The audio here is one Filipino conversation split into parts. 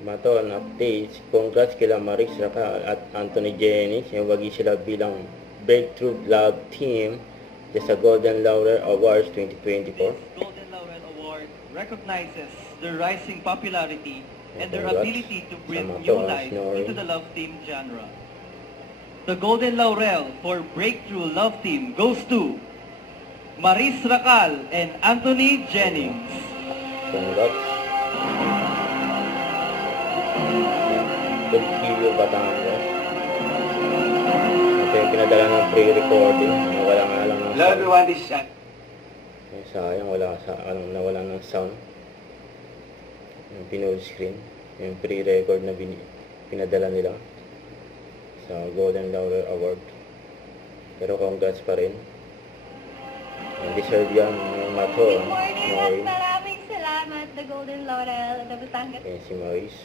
Maton updates. Congrats kila Maris Racal at Anthony Jennings. Yung wagi sila bilang Breakthrough Love Team sa Golden Laurel Awards 2024. Golden Laurel Award recognizes their rising popularity and their Congrats ability to breathe sa new Maton, life Snoring. into the love team genre. The Golden Laurel for Breakthrough Love Team goes to Maris Racal and Anthony Jennings. Congrats. Tulkio Batangas. Ito yung pinadala ng pre-recording. Wala nga lang ng Hello sound. everyone, this is Jack. Sayang, nawala ng sound. Yung pinold screen. Yung pre-record na pinadala nila sa Golden Laurel Award. Pero congrats pa rin. Deserve yan yung Mato. Good morning at Maureen. maraming salamat, The Golden Laurel, na Batangas. Ayan si Maurice.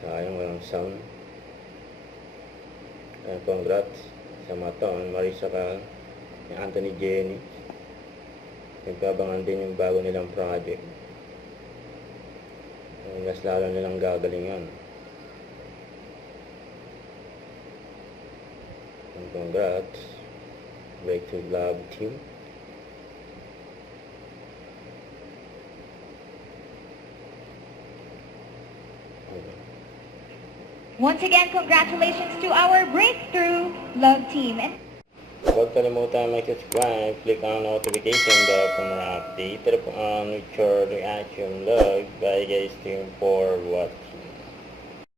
Sayang, walang sound. Ayan, congrats sa Maton, Maris Racal, Anthony Jennings. Nagbabangan din yung bago nilang project. Mas lalo nilang gagalingan. And congrats, Breakthrough Love Team. Once again, congratulations to our Breakthrough Love Team. And Huwag kalimutan mag-subscribe, click on notification bell for more update. Ito po ang Nature Reaction Vlog. Bye guys, team for watching.